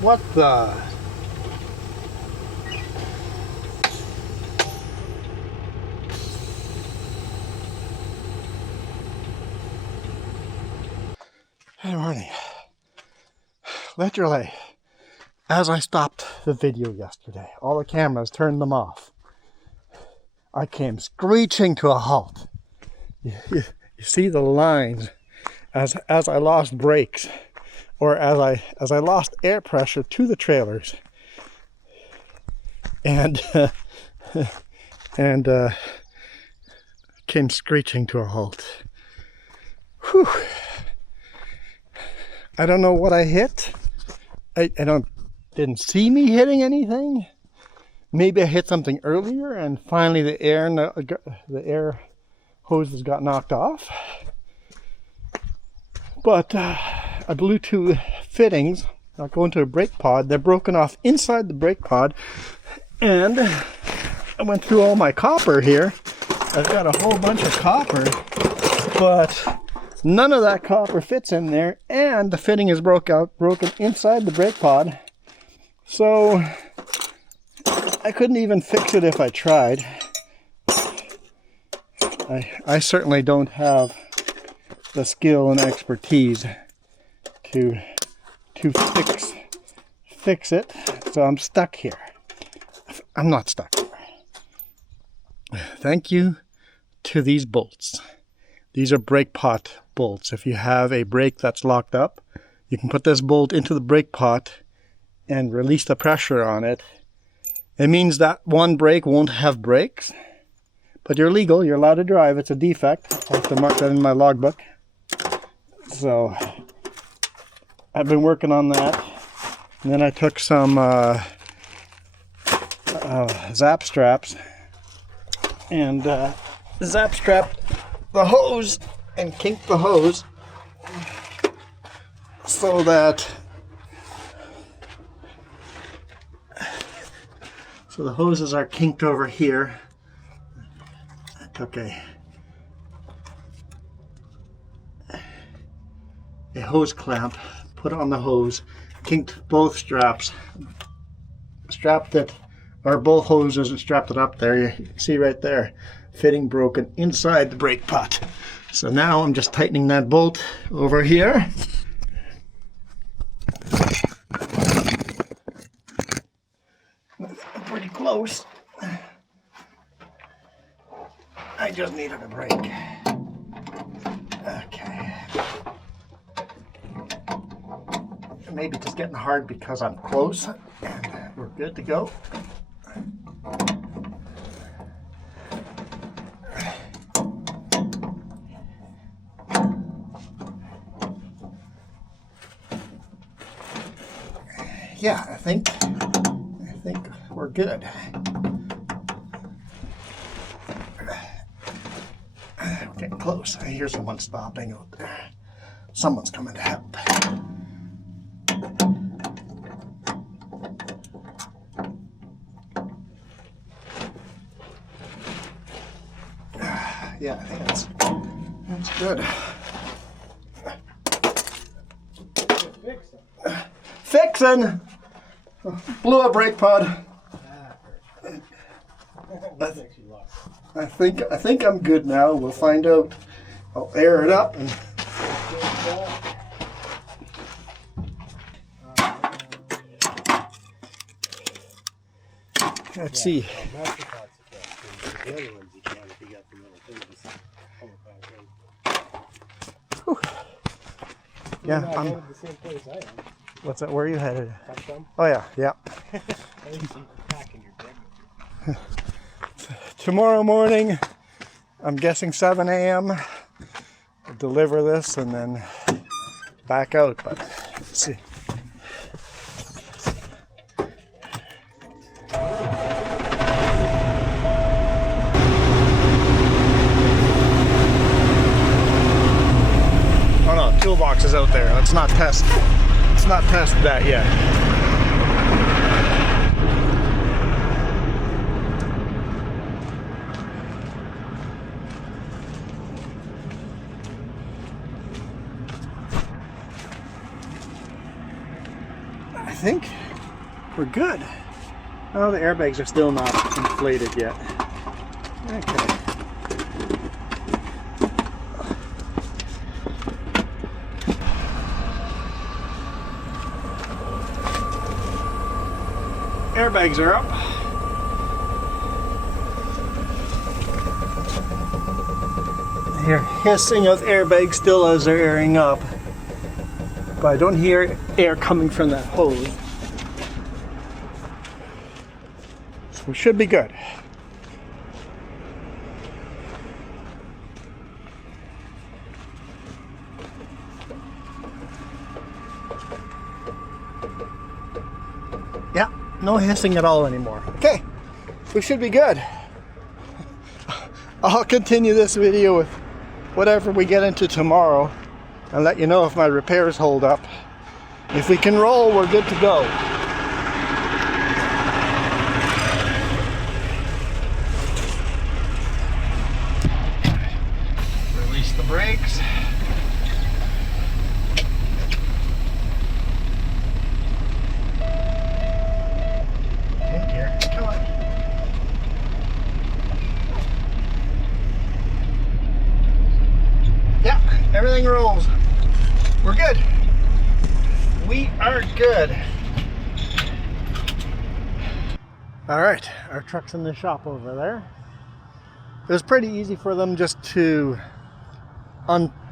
What the? Good morning. Literally, as I stopped the video yesterday, all the cameras turned them off. I came screeching to a halt. You see the lines as I lost brakes, or as I lost air pressure to the trailers, and came screeching to a halt. Whew. I don't know what I hit. I didn't see me hitting anything. Maybe I hit something earlier, and finally the air hoses got knocked off. But I blew two fittings that go into a brake pod. They're broken off inside the brake pod, and I went through all my copper here. I've got a whole bunch of copper, but none of that copper fits in there, and the fitting is broken inside the brake pod. So I couldn't even fix it if I tried. I certainly don't have the skill and expertise to fix it, so I'm stuck here. I'm not stuck here. Thank you to these bolts. These are brake pot bolts. If you have a brake that's locked up, you can put this bolt into the brake pot and release the pressure on it. It means that one brake won't have brakes, but you're legal, you're allowed to drive. It's a defect. I have to mark that in my logbook. So I've been working on that. And then I took some zap straps and zap strapped the hose and kinked the hose so that the hoses are kinked over here. I took a hose clamp, put on the hose, kinked both straps, strapped it, or both hoses, and strapped it up there. You can see right there, fitting broken inside the brake pot. So now I'm just tightening that bolt over here. Pretty close. I just needed a break. Okay. Maybe just getting hard because I'm close, and we're good to go. Yeah, I think we're good. We're getting close. I hear someone stopping out there. Someone's coming to help. Yeah, I think that's good. Fixing! Blew a brake pod. I think I'm good now. We'll find out. I'll air it up. And let's see. Yeah, I'm the same place I am. What's that? Where are you headed? Oh yeah, yeah. Tomorrow morning, I'm guessing 7 a.m. I'll deliver this and then back out. But let's see. Oh no, toolbox is out there. Let's not test that yet. I think we're good. Oh, the airbags are still not inflated yet. Okay. Airbags are up. I hear hissing of airbags still as they're airing up, but I don't hear air coming from that hose. So we should be good. Yeah, no hissing at all anymore. Okay, we should be good. I'll continue this video with whatever we get into tomorrow and let you know if my repairs hold up. If we can roll, we're good to go. Release the brakes. Hey dear, come on. Yeah, everything rolls. We're good. We are good. All right, our truck's in the shop over there. It was pretty easy for them just to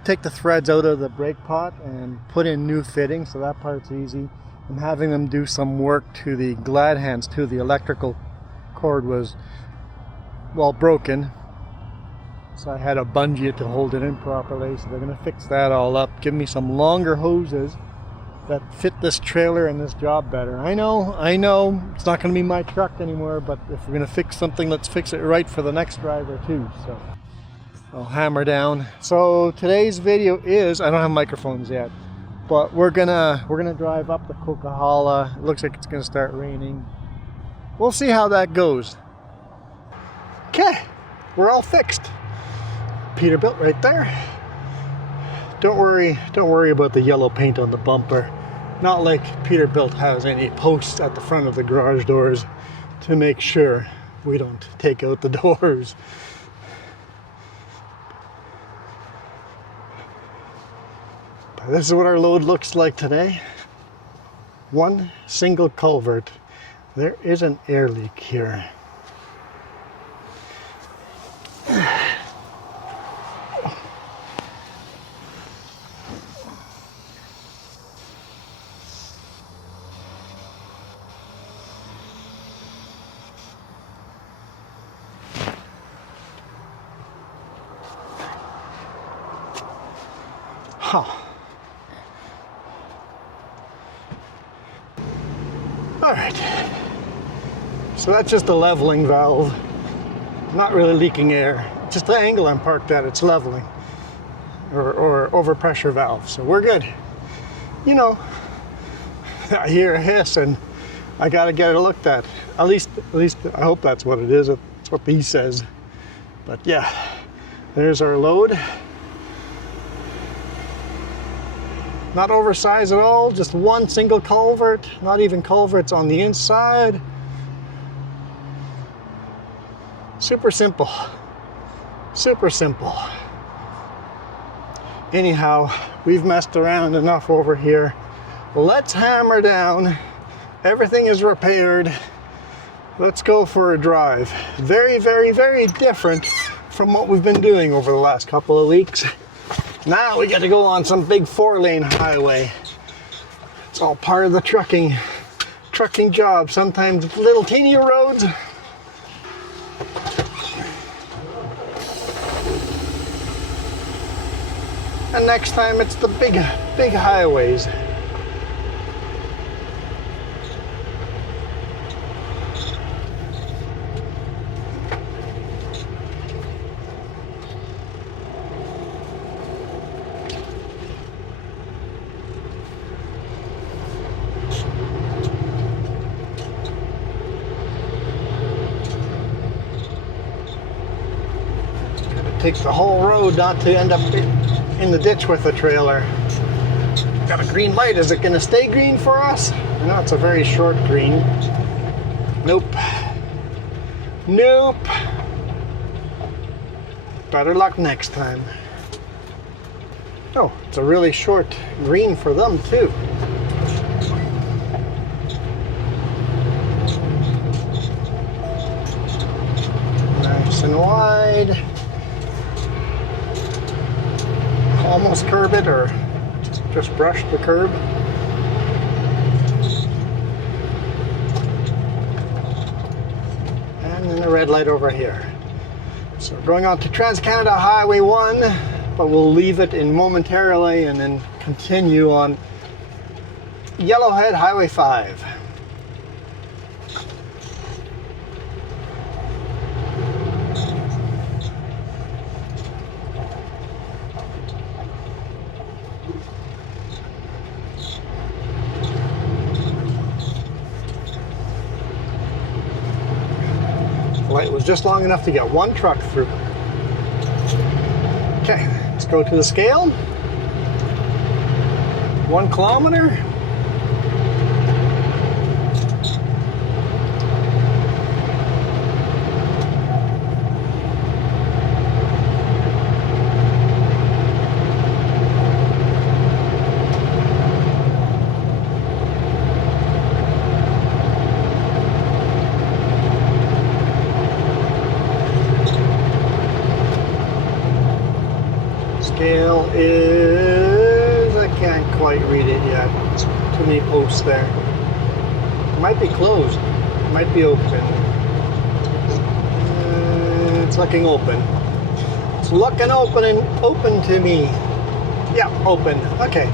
take the threads out of the brake pot and put in new fittings, so that part's easy. And having them do some work to the glad hands too. The electrical cord was, well, broken. So I had to bungee it to hold it in properly. So they're going to fix that all up. Give me some longer hoses that fit this trailer and this job better. I know, it's not going to be my truck anymore, but if we're going to fix something, let's fix it right for the next driver too. So I'll hammer down. So today's video is, I don't have microphones yet, but we're gonna drive up the Coquihalla. It looks like it's going to start raining. We'll see how that goes. Okay, we're all fixed. Peterbilt right there. Don't worry about the yellow paint on the bumper. Not like Peterbilt has any posts at the front of the garage doors to make sure we don't take out the doors. But this is what our load looks like today. One single culvert. There is an air leak here. Huh. All right, so that's just a leveling valve, not really leaking air, just the angle I'm parked at, it's leveling, or overpressure valve, so we're good. You know, I hear a hiss and I gotta get it looked at. At least I hope that's what it is. That's what he says. But yeah, there's our load. Not oversized at all, just one single culvert, not even culverts on the inside. Super simple. Super simple. Anyhow, we've messed around enough over here. Let's hammer down. Everything is repaired. Let's go for a drive. Very, very, very different from what we've been doing over the last couple of weeks. Now we get to go on some big 4-lane highway. It's all part of the trucking job. Sometimes little teeny roads. And next time it's the big highways. Take the whole road not to end up in the ditch with the trailer. Got a green light. Is it going to stay green for us? No, it's a very short green. Nope. Nope. Better luck next time. Oh, it's a really short green for them too. Nice and wide. Almost curb it, or just brush the curb. And then the red light over here. So we're going on to Trans-Canada Highway 1, but we'll leave it in momentarily and then continue on Yellowhead Highway 5. Light was just long enough to get one truck through. Okay, let's go to the scale. 1 kilometer. Scale is, I can't quite read it yet. It's too many posts there. It might be closed. It might be open. It's looking open. It's looking open and open to me. Yeah, open. Okay.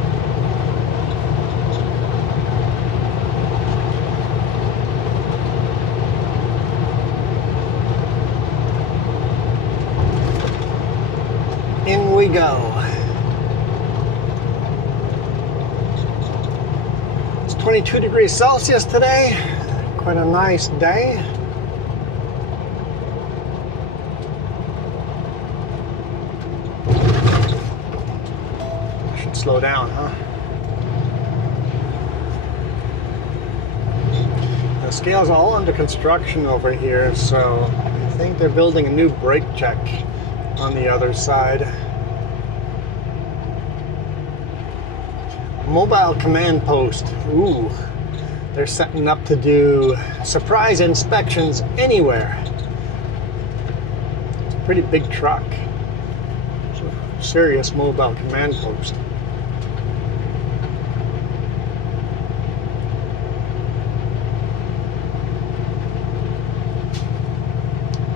In we go. It's 22 degrees Celsius today. Quite a nice day. I should slow down, huh? The scale's all under construction over here, so I think they're building a new brake check on the other side. Mobile command post. Ooh, they're setting up to do surprise inspections anywhere. It's a pretty big truck. It's a serious mobile command post.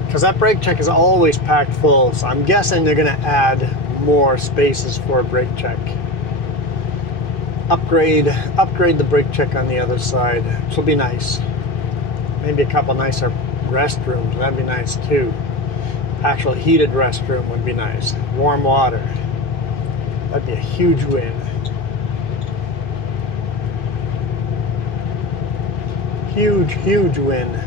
Because that brake check is always packed full, so I'm guessing they're going to add more spaces for a brake check. Upgrade the brake check on the other side, which will be nice. Maybe a couple nicer restrooms, that'd be nice too. Actual heated restroom would be nice. Warm water, that'd be a huge win. Huge win.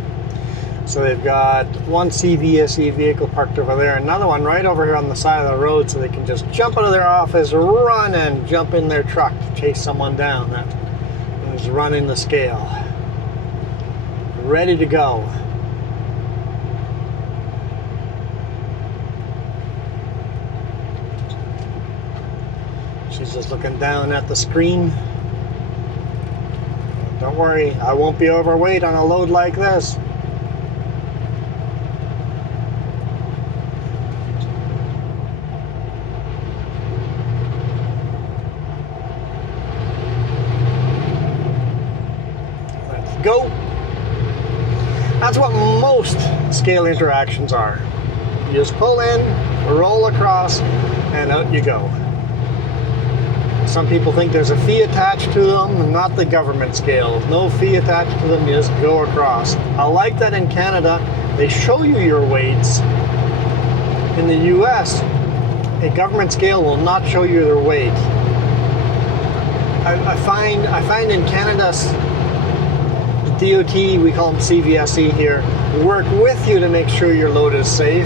So they've got one CVSE vehicle parked over there, another one right over here on the side of the road, so they can just jump out of their office, run and jump in their truck to chase someone down that is running the scale. Ready to go. She's just looking down at the screen. Don't worry, I won't be overweight on a load like this. Go. That's what most scale interactions are. You just pull in, roll across, and out you go. Some people think there's a fee attached to them, not the government scale. No fee attached to them, you just go across. I like that in Canada, they show you your weights. In the US, a government scale will not show you their weight. I find in Canada, DOT, we call them CVSE here, work with you to make sure your load is safe.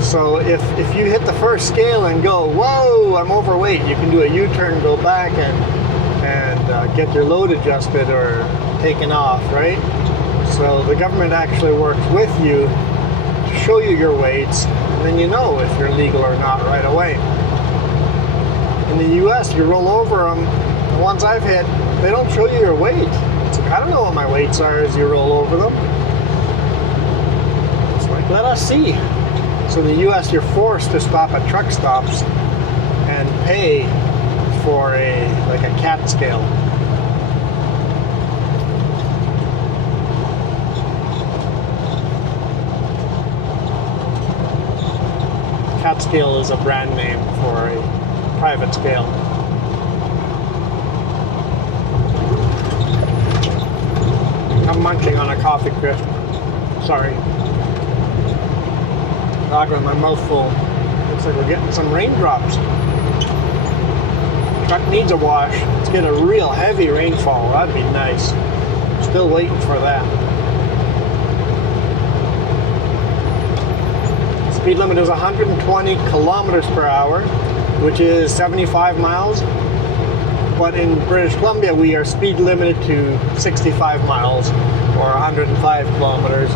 So if you hit the first scale and go, whoa, I'm overweight, you can do a U-turn, go back and get your load adjusted or taken off, right? So the government actually works with you to show you your weights, and then you know if you're legal or not right away. In the US, you roll over them, the ones I've hit, they don't show you your weight. It's like, I don't know what my weights are as you roll over them. It's like, let us see. So in the US, you're forced to stop at truck stops and pay for a CAT scale. CAT scale is a brand name for a private scale. I'm munching on a coffee crisp. Sorry. God, with my mouth full. Looks like we're getting some raindrops. Truck needs a wash. Let's get a real heavy rainfall. That'd be nice. Still waiting for that. Speed limit is 120 kilometers per hour, which is 75 miles. But in British Columbia, we are speed limited to 65 miles or 105 kilometers.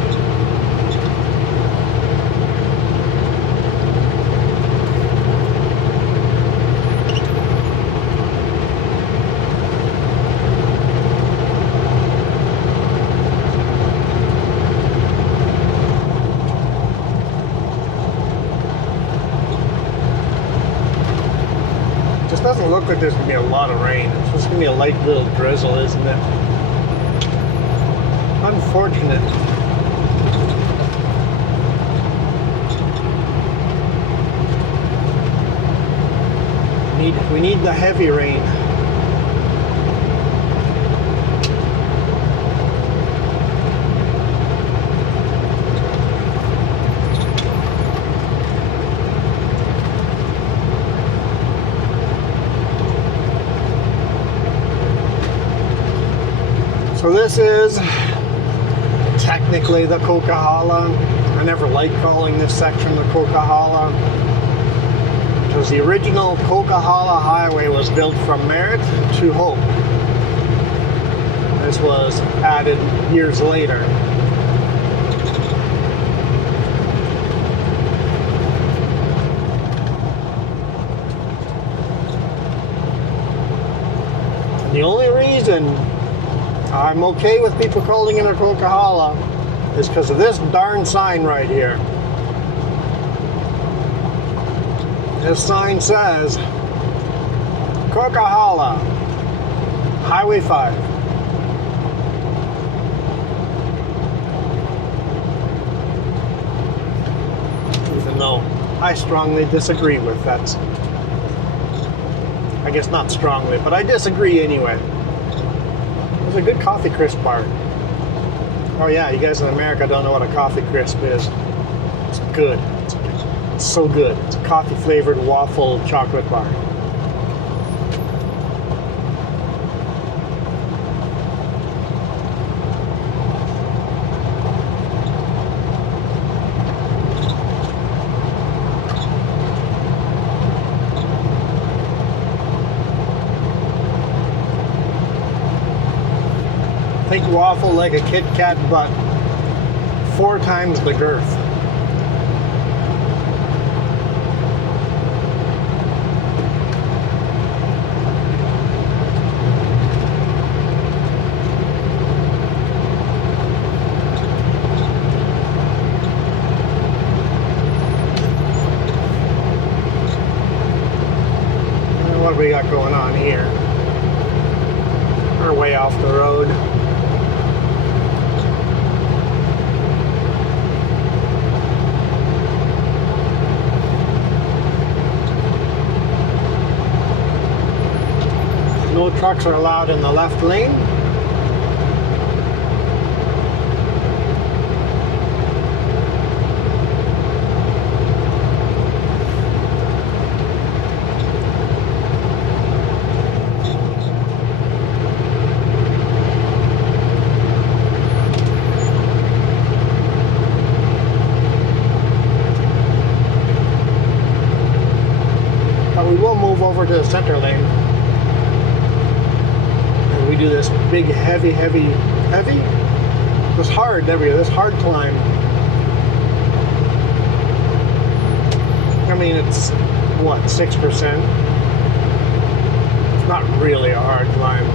Doesn't look like there's going to be a lot of rain. It's just going to be a light little drizzle, isn't it? Unfortunate. We need the heavy rain. So this is technically the Coquihalla. I never liked calling this section the Coquihalla because the original Coquihalla Highway was built from Merritt to Hope. This was added years later. And the only reason I'm okay with people calling it a Coquihalla is because of this darn sign right here. This sign says Coquihalla, Highway 5. Even though I strongly disagree with that. I guess not strongly, but I disagree anyway. It's a good coffee crisp bar. Oh yeah, you guys in America don't know what a coffee crisp is. It's good. It's so good. It's a coffee flavored waffle chocolate bar. Think waffle like a Kit Kat, but 4 times the girth. What do we got going on here? We're way off the road. No trucks are allowed in the left lane. move over to the center lane. And we do this big, heavy, this hard, there we go, this hard climb. I mean, it's, what, 6%? It's not really a hard climb.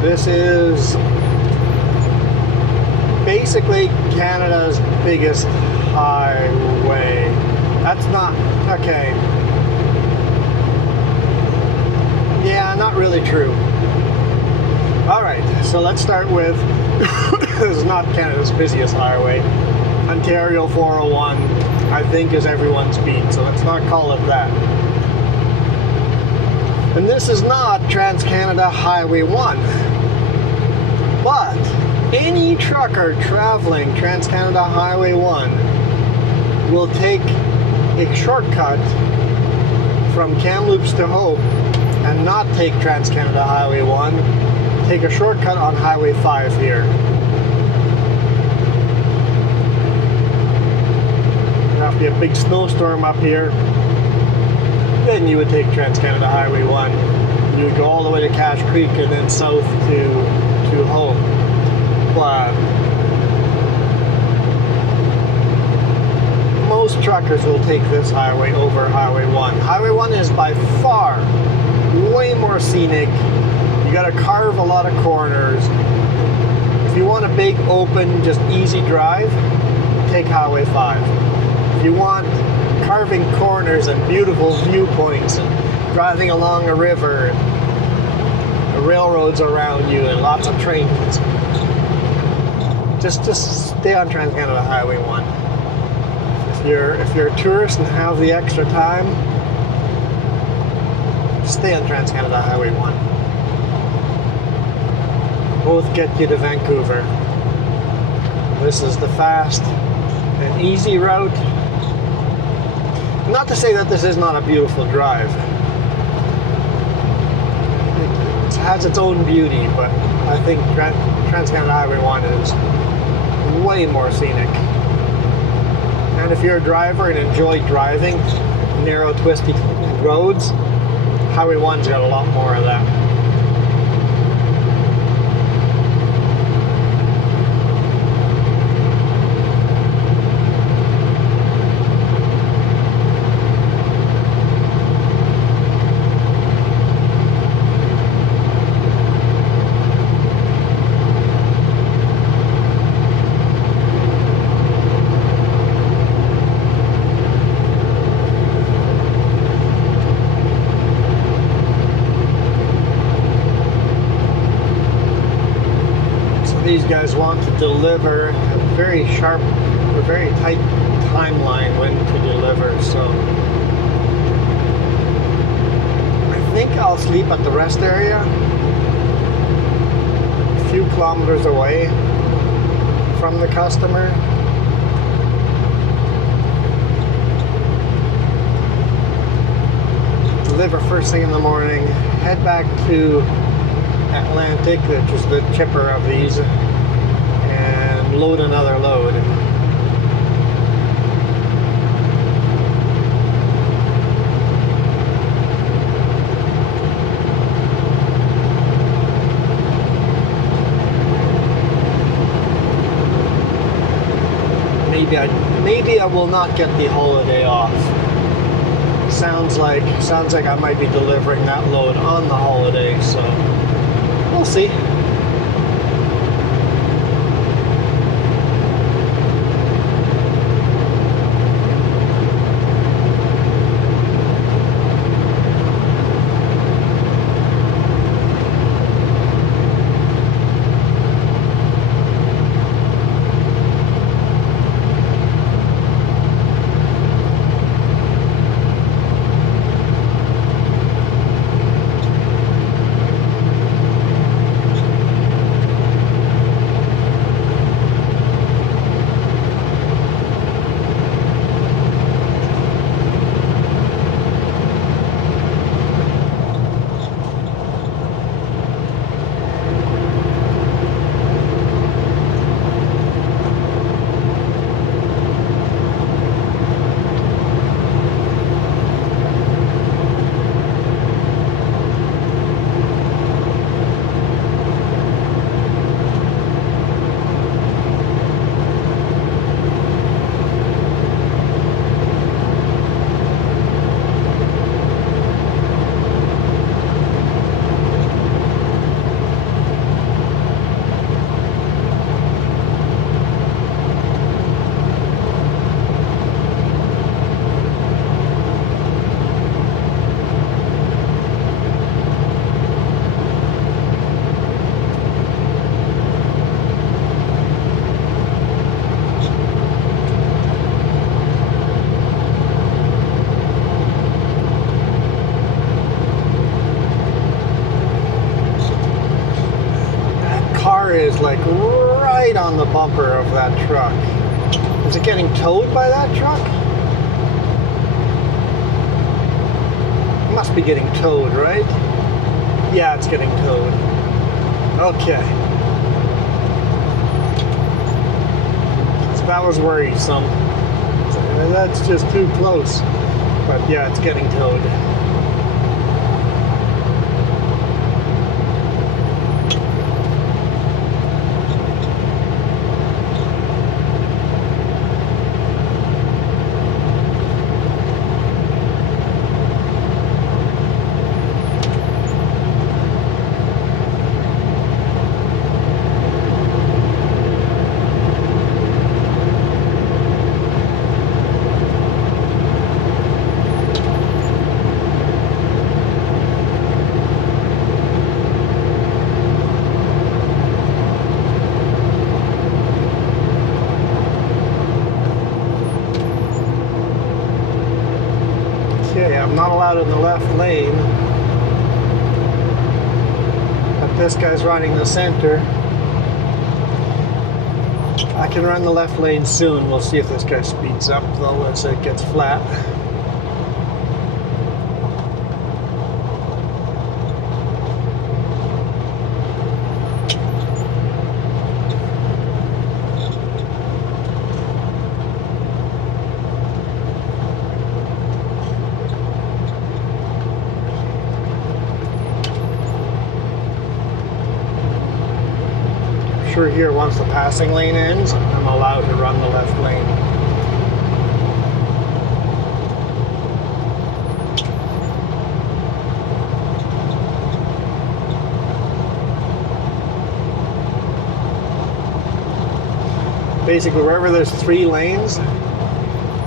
This is basically Canada's biggest highway. That's not, okay. Yeah, not really true. Alright, so let's start with, this is not Canada's busiest highway. Ontario 401, I think, is everyone's beat, so let's not call it that. And this is not Trans-Canada Highway 1. But any trucker traveling Trans-Canada Highway 1 will take a shortcut from Kamloops to Hope and not take Trans-Canada Highway 1, take a shortcut on Highway 5 here. There have to be a big snowstorm up here, then you would take Trans-Canada Highway 1. You would go all the way to Cache Creek and then south to Home. But most truckers will take this highway over Highway 1. Highway 1 is by far way more scenic. You gotta carve a lot of corners. If you want a big, open, just easy drive, take Highway 5. If you want carving corners and beautiful viewpoints and driving along a river, the railroads around you and lots of trains, just stay on Trans-Canada Highway 1. If you're a tourist and have the extra time, stay on Trans-Canada Highway 1. Both get you to Vancouver. This is the fast and easy route. Not to say that this is not a beautiful drive. It has its own beauty, but I think Trans-Canada Highway 1 is way more scenic. And if you're a driver and enjoy driving narrow, twisty roads, Highway 1's got a lot more of that. These guys want to deliver a very sharp, a very tight timeline when to deliver, so I think I'll sleep at the rest area, a few kilometers away from the customer. Deliver first thing in the morning, head back to Atlantic, which is the chipper of these, and load another load. Maybe I will not get the holiday off. Sounds like I might be delivering that load on the holiday, so we'll see. car is like right on the bumper of that truck. Is it getting towed by that truck? It must be getting towed, right? Yeah, it's getting towed. Okay. So that was worrisome. That's just too close. But yeah, it's getting towed. I'm not allowed in the left lane, but this guy's running the center. I can run the left lane soon. We'll see if this guy speeds up though as it gets flat. Sure, here once the passing lane ends, I'm allowed to run the left lane. Basically, wherever there's 3 lanes,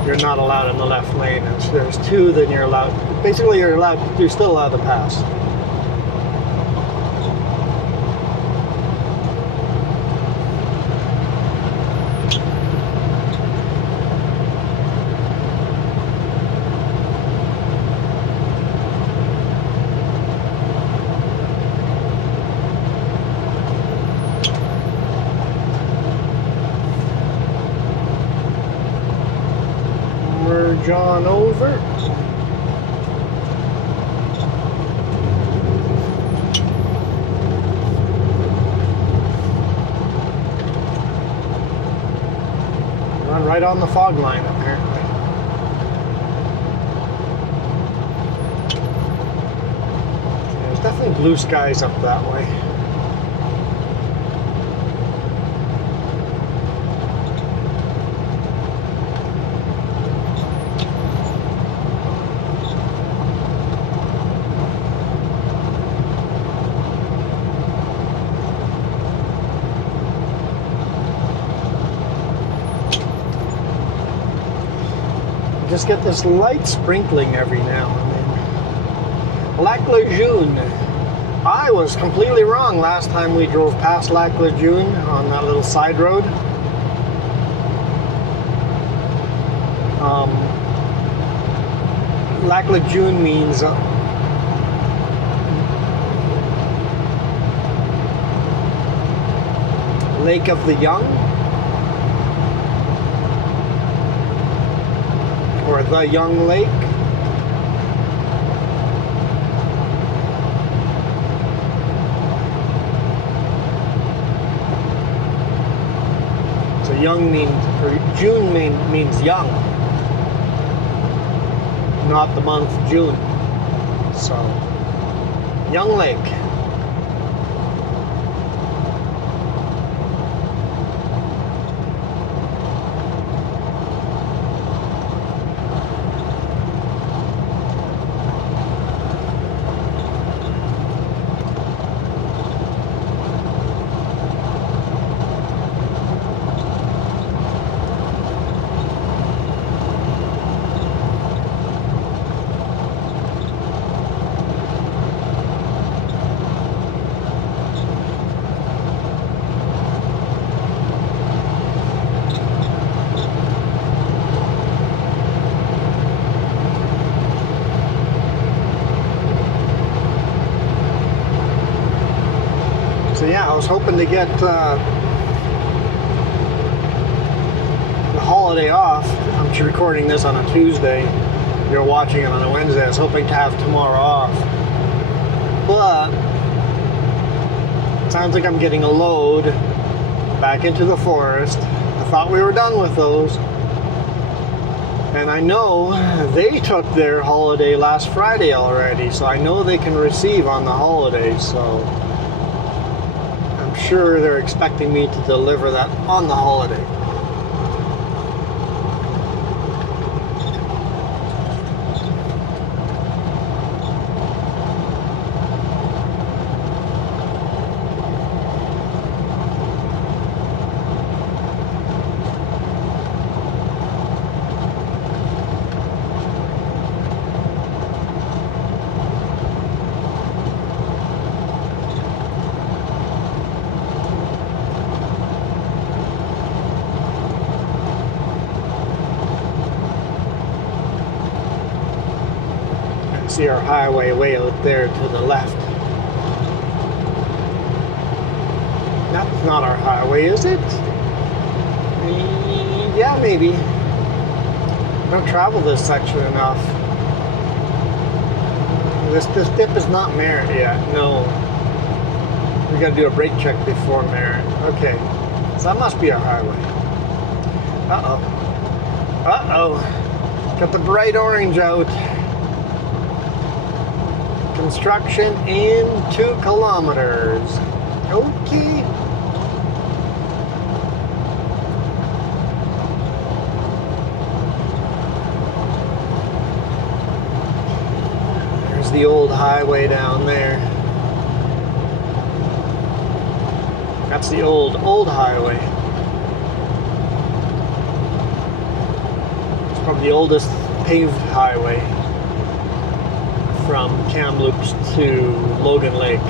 you're not allowed in the left lane. And if there's 2, then you're allowed. Basically, you're still allowed to pass. John over. Run right on the fog line apparently. There's definitely blue skies up that way. Just get this light sprinkling every now and then. Lac Lejeune. I was completely wrong last time we drove past Lac Lejeune on that little side road. Lac Lejeune means Lake of the Young, or the Young Lake. So young means, or June means young, not the month June. So, Young Lake. So yeah, I was hoping to get the holiday off. I'm recording this on a Tuesday. You're watching it on a Wednesday. I was hoping to have tomorrow off. But it sounds like I'm getting a load back into the forest. I thought we were done with those. And I know they took their holiday last Friday already, so I know they can receive on the holidays, so I'm sure they're expecting me to deliver that on the holiday. See our highway way out there to the left. That's not our highway, is it? Yeah, maybe. I don't travel this section enough. This dip is not Merritt yet. No. We gotta do a brake check before Merritt. Okay. So that must be our highway. Uh-oh. Uh-oh. Got the bright orange out. Construction in 2 kilometers. Okay. There's the old highway down there. That's the old highway. It's probably the oldest paved highway from Kamloops to Logan Lake.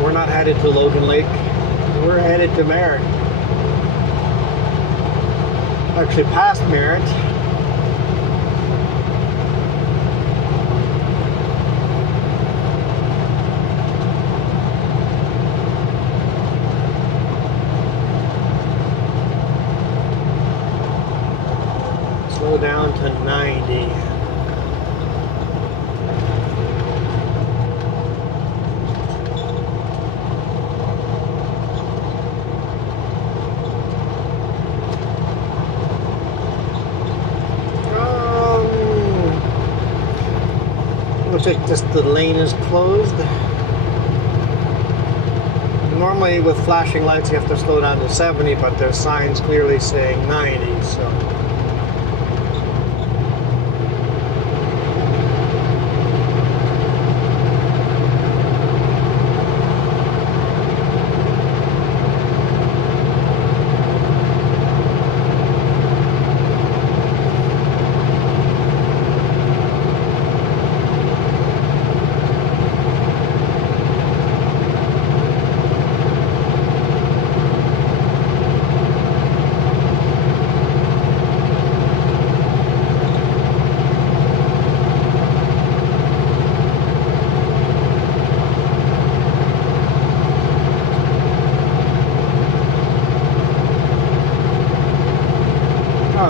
We're not headed to Logan Lake. We're headed to Merritt. Actually past Merritt. Slow down to 90. Looks like just the lane is closed. Normally with flashing lights you have to slow down to 70, but there's signs clearly saying 90, so.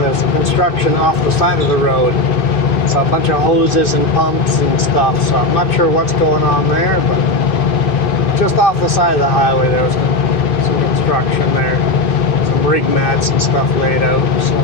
There's construction off the side of the road. So a bunch of hoses and pumps and stuff. So I'm not sure what's going on there, but just off the side of the highway there was some construction there. Some rig mats and stuff laid out. So.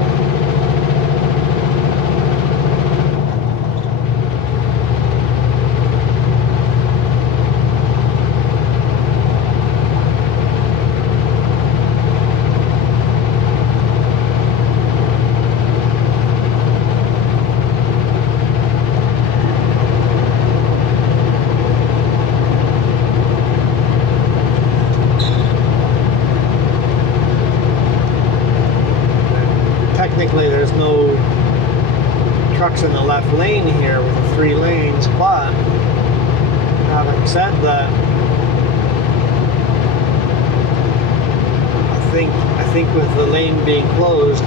trucks in the left lane here with the 3 lanes, but having said that, I think with the lane being closed,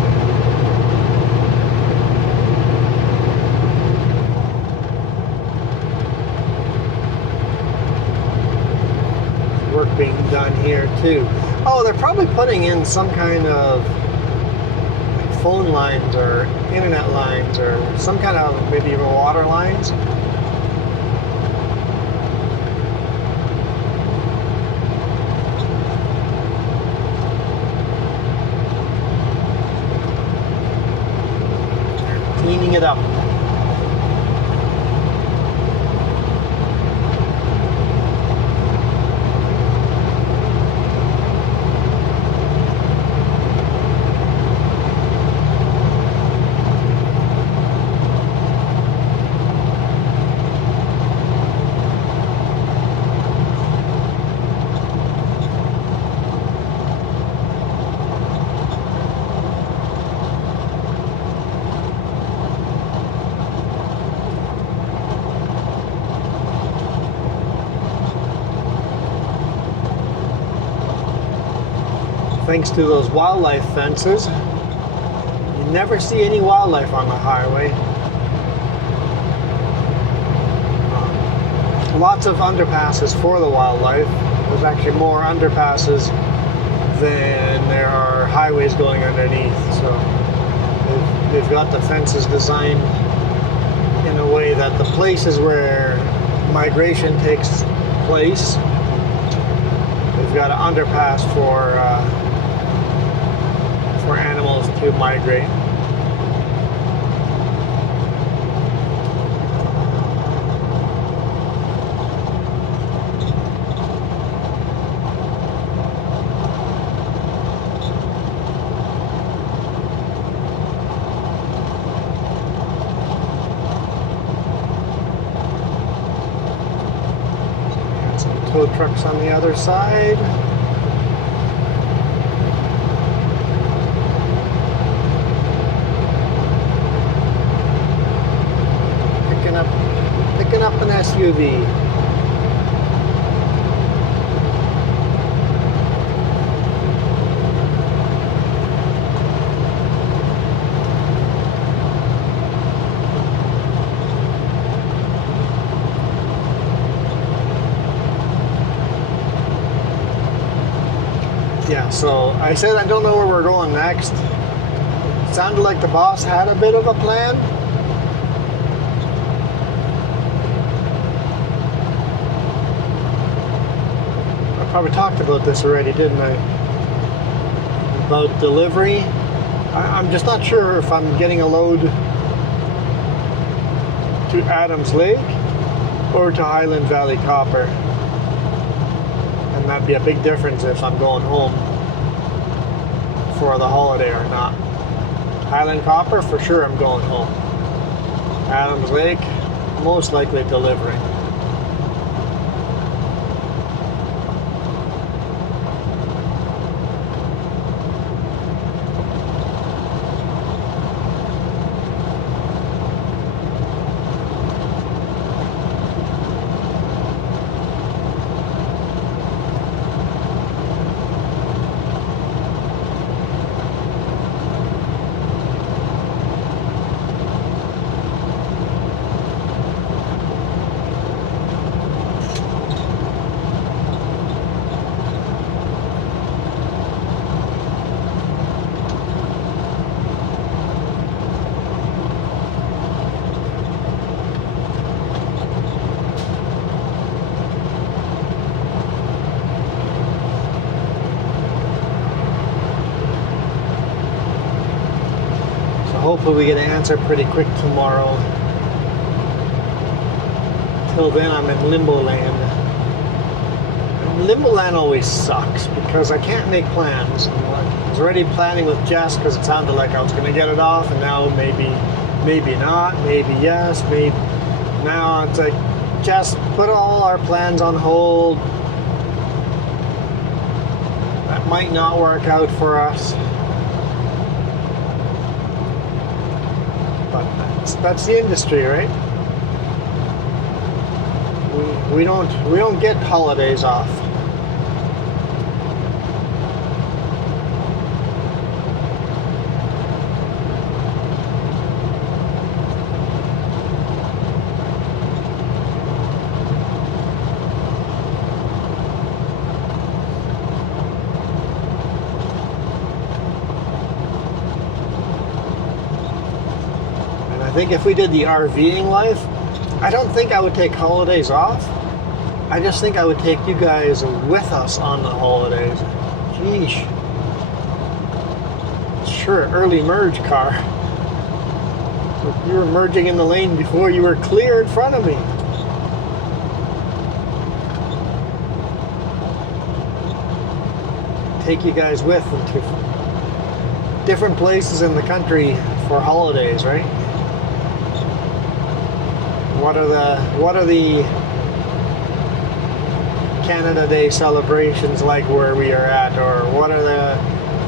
work being done here too. Oh, they're probably putting in some kind of like phone lines or internet lines or some kind of maybe even water lines. Cleaning it up. Thanks to those wildlife fences, you never see any wildlife on the highway. Lots of underpasses for the wildlife. There's actually more underpasses than there are highways going underneath. So they've got the fences designed in a way that the places where migration takes place, they've got an underpass for animals to migrate. Some tow trucks on the other side. Picking up an SUV. Yeah, so I said I don't know where we're going next. It sounded like the boss had a bit of a plan. Probably talked about this already, didn't I? About delivery. I'm just not sure if I'm getting a load to Adams Lake or to Highland Valley Copper. And that'd be a big difference if I'm going home for the holiday or not. Highland Copper, for sure I'm going home. Adams Lake, most likely delivering. Hopefully we get an answer pretty quick tomorrow. Till then I'm in limbo land. And limbo land always sucks because I can't make plans. I was already planning with Jess because it sounded like I was going to get it off, and now maybe not, maybe yes, maybe. Now it's like, Jess, put all our plans on hold. That might not work out for us. But that's the industry, right? We don't get holidays off. I think if we did the RVing life, I don't think I would take holidays off. I just think I would take you guys with us on the holidays. Sheesh. Sure, early merge car. You were merging in the lane before you were clear in front of me. Take you guys with them to different places in the country for holidays, right? What are the Canada Day celebrations like where we are at, or what are the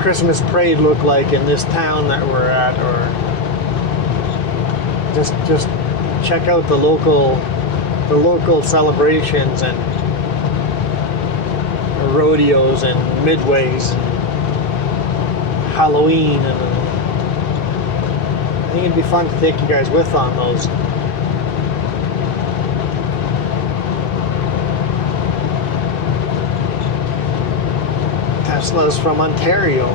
Christmas parade look like in this town that we're at, or just check out the local celebrations and rodeos and midways, and Halloween, and I think it'd be fun to take you guys with on those. Tesla's from Ontario.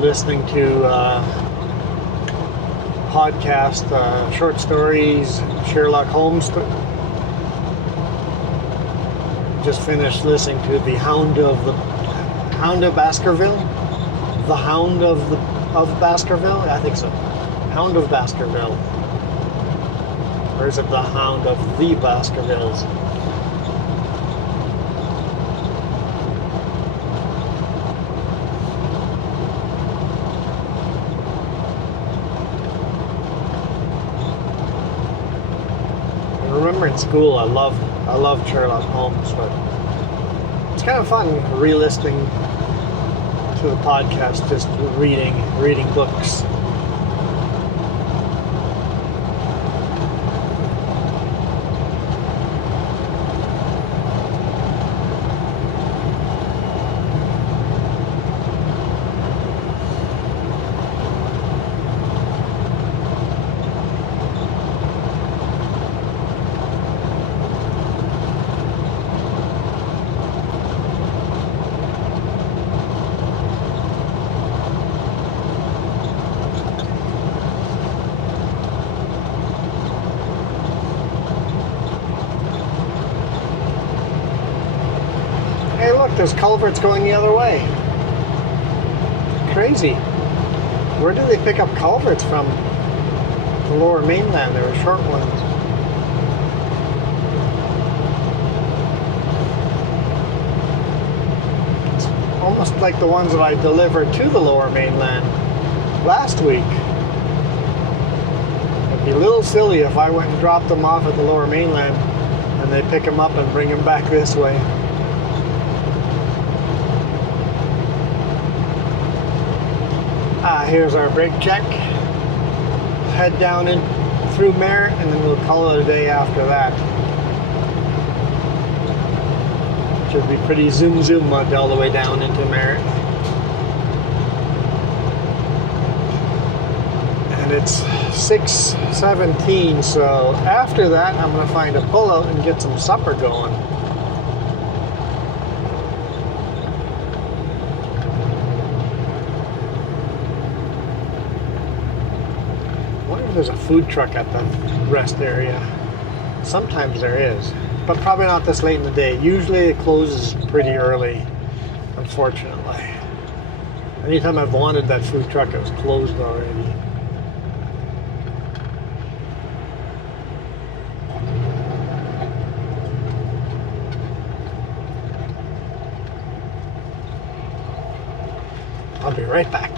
Listening to podcast, short stories, Sherlock Holmes. Just finished listening to the Hound of Baskerville, the Hound of Baskerville. I think so. Hound of Baskerville, or is it the Hound of the Baskervilles? In school, I love Sherlock Holmes, but it's kind of fun re-listening to the podcast, just reading books. Hey look, there's culverts going the other way. Crazy. Where do they pick up culverts from? The lower mainland, there were short ones. It's almost like the ones that I delivered to the lower mainland last week. It'd be a little silly if I went and dropped them off at the lower mainland and they pick them up and bring them back this way. Here's our brake check. Head down in through Merritt, and then we'll call it a day after that. Should be pretty zoom mud all the way down into Merritt. And it's 6:17, so after that I'm going to find a pullout and get some supper going. I wonder if there's a food truck at the rest area. Sometimes there is, but probably not this late in the day. Usually it closes pretty early, unfortunately. Anytime I've wanted that food truck, it was closed already. I'll be right back.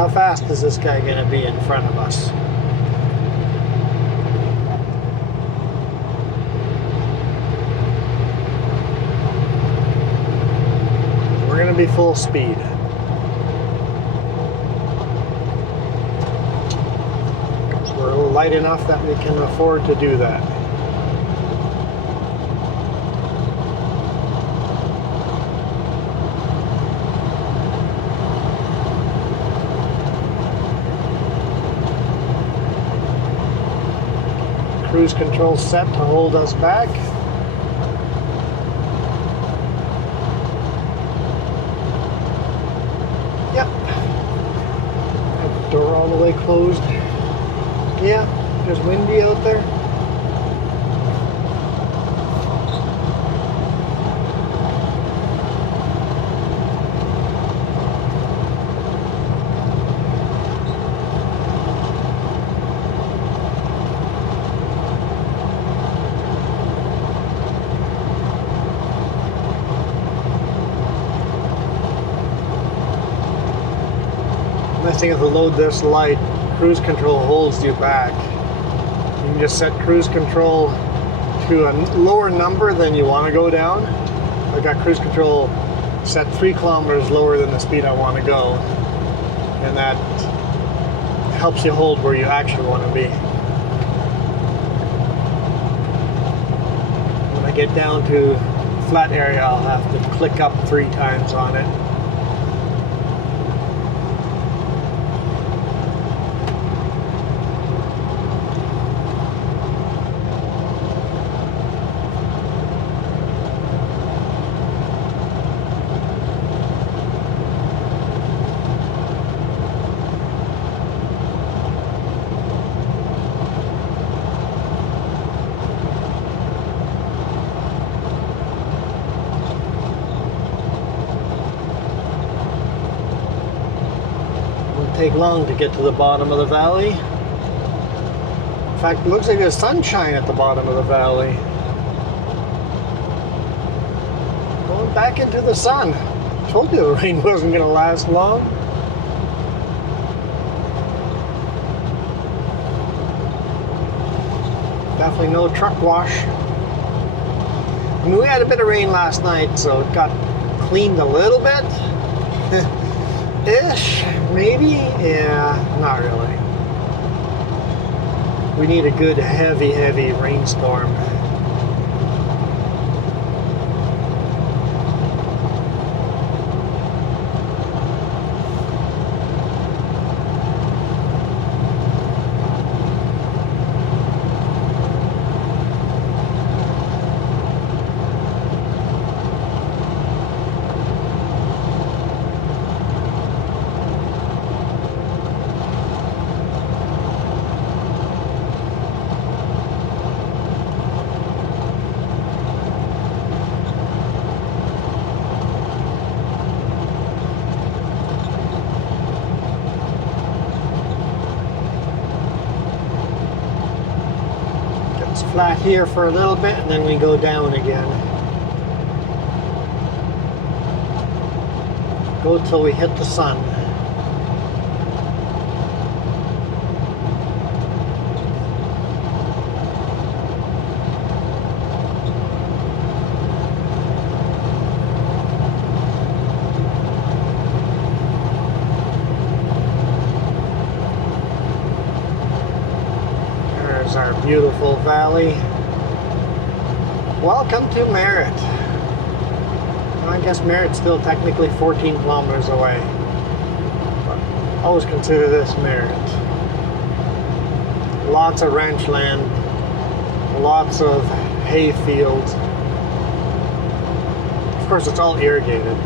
How fast is this guy going to be in front of us? We're going to be full speed. We're light enough that we can afford to do that. Cruise control set to hold us back. Yep. Door all the way closed. Yeah, just windy out there. Nice thing is to load this light, cruise control holds you back. You can just set cruise control to a lower number than you want to go down. I've got cruise control set 3 kilometers lower than the speed I want to go, and that helps you hold where you actually want to be. When I get down to flat area, I'll have to click up 3 times on it. Take long to get to the bottom of the valley. In fact, it looks like there's sunshine at the bottom of the valley. Going back into the sun. Told you the rain wasn't going to last long. Definitely no truck wash. I mean, we had a bit of rain last night, so it got cleaned a little bit. Ish, maybe? Yeah, not really. We need a good heavy rainstorm. flat here for a little bit and then we go down again. Go till we hit the sun. There's our beautiful valley. Welcome to Merritt. I guess Merritt's still technically 14 kilometers away, but I always consider this Merritt. Lots of ranch land, lots of hay fields. Of course, it's all irrigated.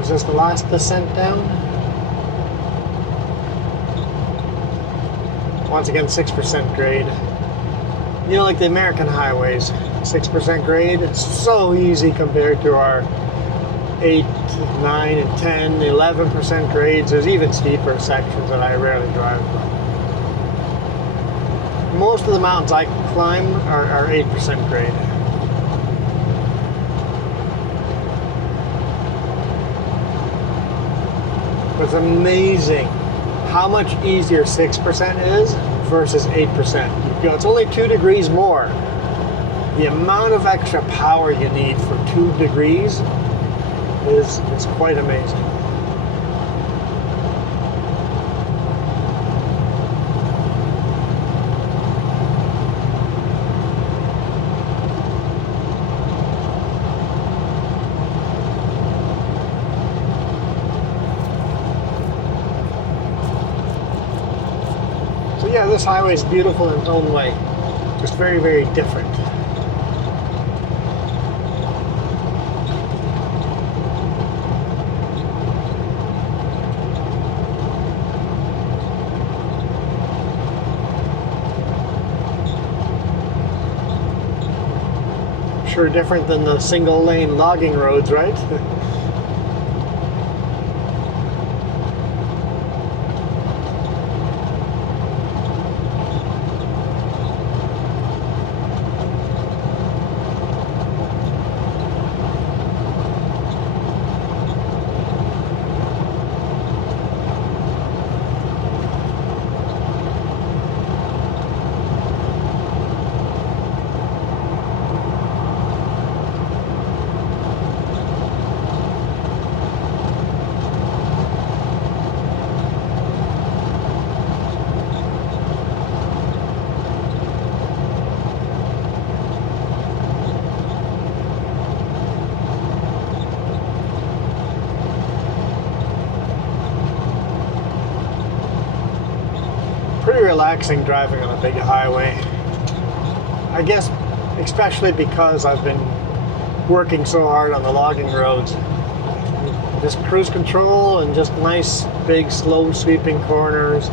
Is this the last descent down? Once again, 6% grade. You know, like the American highways, 6% grade. It's so easy compared to our 8, 9, and 10, 11% grades. There's even steeper sections that I rarely drive. Most of the mountains I climb are 8% grade. It's amazing how much easier 6% is versus 8%. You know, it's only 2 degrees more. The amount of extra power you need for 2 degrees is quite amazing. Yeah, this highway is beautiful in its own way. Just very, very different. Sure different than the single lane logging roads, right? Pretty relaxing driving on a big highway. I guess especially because I've been working so hard on the logging roads. Just cruise control and just nice big slow sweeping corners.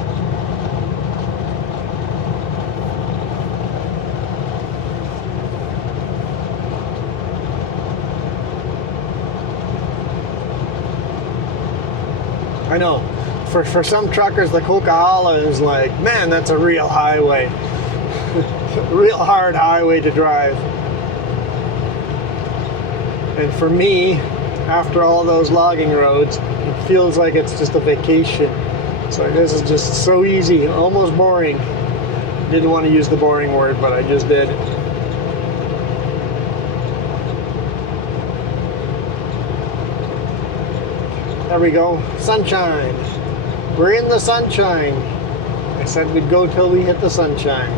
I know. For some truckers, the Coca-Cola is like, man, that's a real highway. Real hard highway to drive. And for me, after all those logging roads, it feels like it's just a vacation. So this is just so easy, almost boring. Didn't want to use the boring word, but I just did. There we go, sunshine. We're in the sunshine. I said we'd go till we hit the sunshine.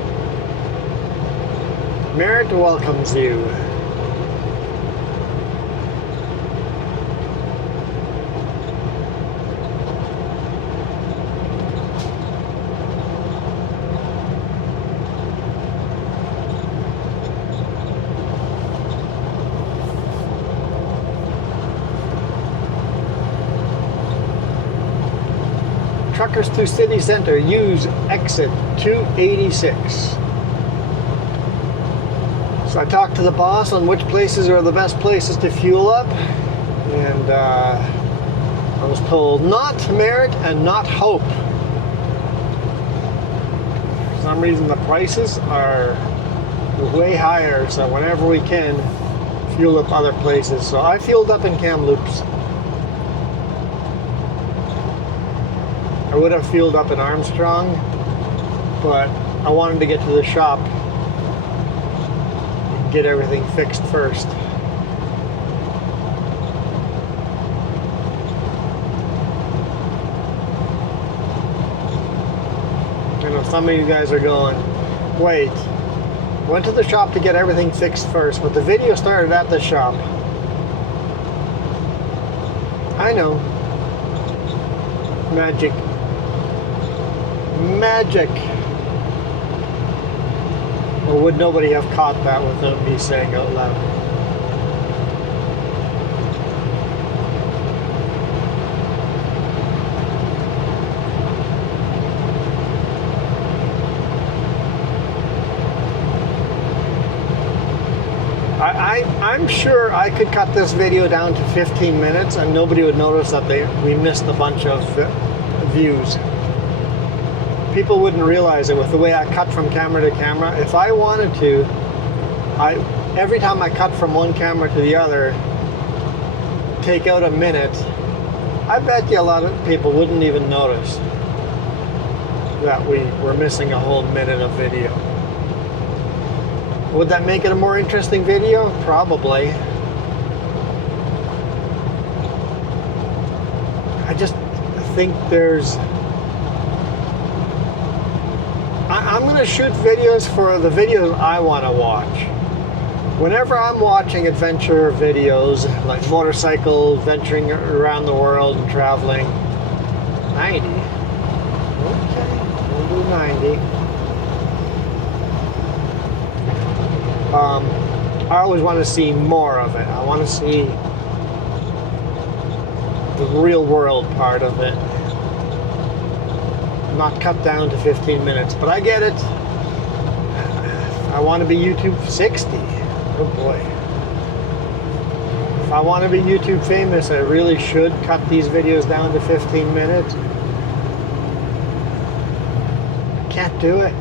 Merritt welcomes you. truckers through city center, use exit 286. So I talked to the boss on which places are the best places to fuel up, and I was told not Merritt and not Hope. For some reason the prices are way higher, so whenever we can, fuel up other places. So I fueled up in Kamloops. I would have fueled up in Armstrong, but I wanted to get to the shop and get everything fixed first. I know some of you guys are going, wait, went to the shop to get everything fixed first, but the video started at the shop. I know. Magic. Magic. Or would nobody have caught that without me saying out loud? I'm sure I could cut this video down to 15 minutes and nobody would notice that we missed a bunch of views. People wouldn't realize it with the way I cut from camera to camera. If I wanted to, every time I cut from one camera to the other, take out a minute, I bet you a lot of people wouldn't even notice that we were missing a whole minute of video. Would that make it a more interesting video? Probably. I just think there's... I'm going to shoot videos for the videos I want to watch. Whenever I'm watching adventure videos, like motorcycle, venturing around the world and traveling, 90. Okay, we'll do 90. I always want to see more of it. I want to see the real world part of it. Not cut down to 15 minutes, but I get it. I want to be YouTube 60. Oh boy. If I want to be YouTube famous, I really should cut these videos down to 15 minutes. Can't do it.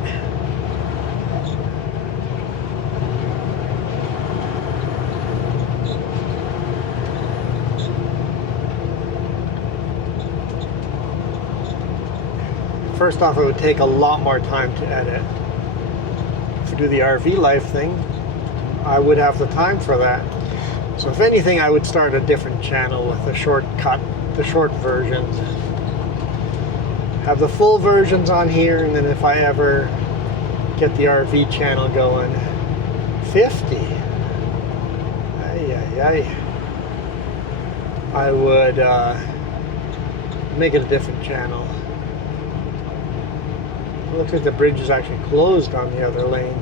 First off, it would take a lot more time to edit. To do the RV life thing, I would have the time for that. So if anything, I would start a different channel with the shortcut, the short versions. Have the full versions on here, and then if I ever get the RV channel going, 50. I would make it a different channel. It looks like the bridge is actually closed on the other lane.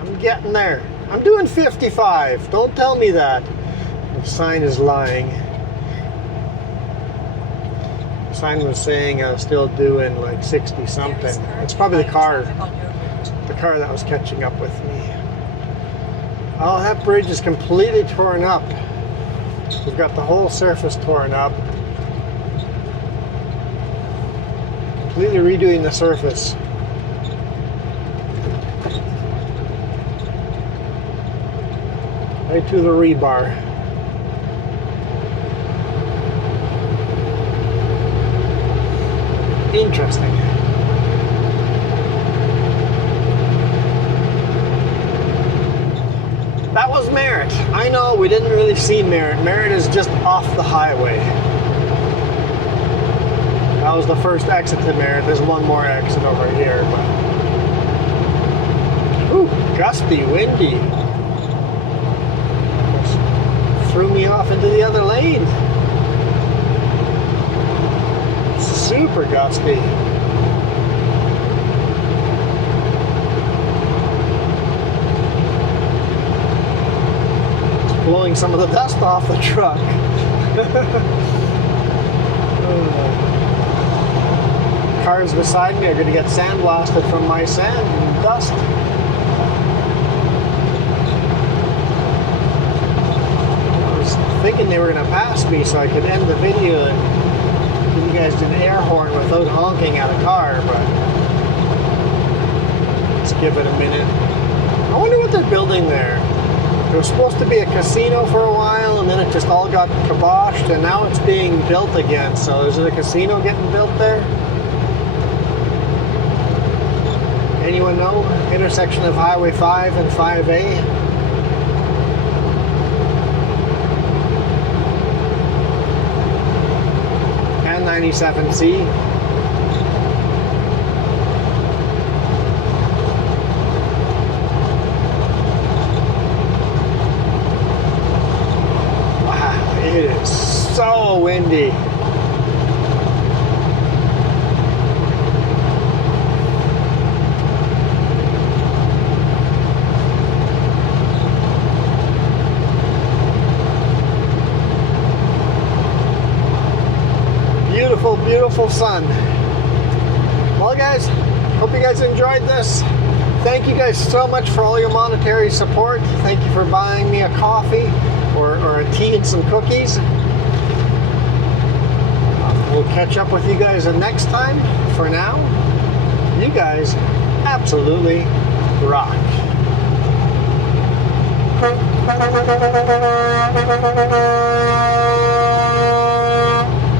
I'm getting there. I'm doing 55. Don't tell me that. The sign is lying. The sign was saying I was still doing like 60 something. It's probably the car that was catching up with me. Oh, that bridge is completely torn up. We've got the whole surface torn up. Completely redoing the surface. Right to the rebar. Interesting. That was Merritt. I know we didn't really see Merritt. Merritt is just off the highway. That was the first exit to Merritt. There's one more exit over here. But... ooh, gusty, windy. Almost threw me off into the other lane. Super gusty. It's blowing some of the dust off the truck. Cars beside me are going to get sandblasted from my sand and dust. I was thinking they were going to pass me so I could end the video and give you guys an air horn without honking at a car, but let's give it a minute. I wonder what they're building there. It was supposed to be a casino for a while, and then it just all got kiboshed, and now it's being built again. So is it a casino getting built there? Anyone know? Intersection of Highway 5 and 5A. And 97C. It is so windy. Beautiful, beautiful sun. Well, guys, hope you guys enjoyed this. Thank you guys so much for all your monetary support. Thank you for buying me a coffee or a tea and some cookies. We'll catch up with you guys the next time. For now, you guys absolutely rock.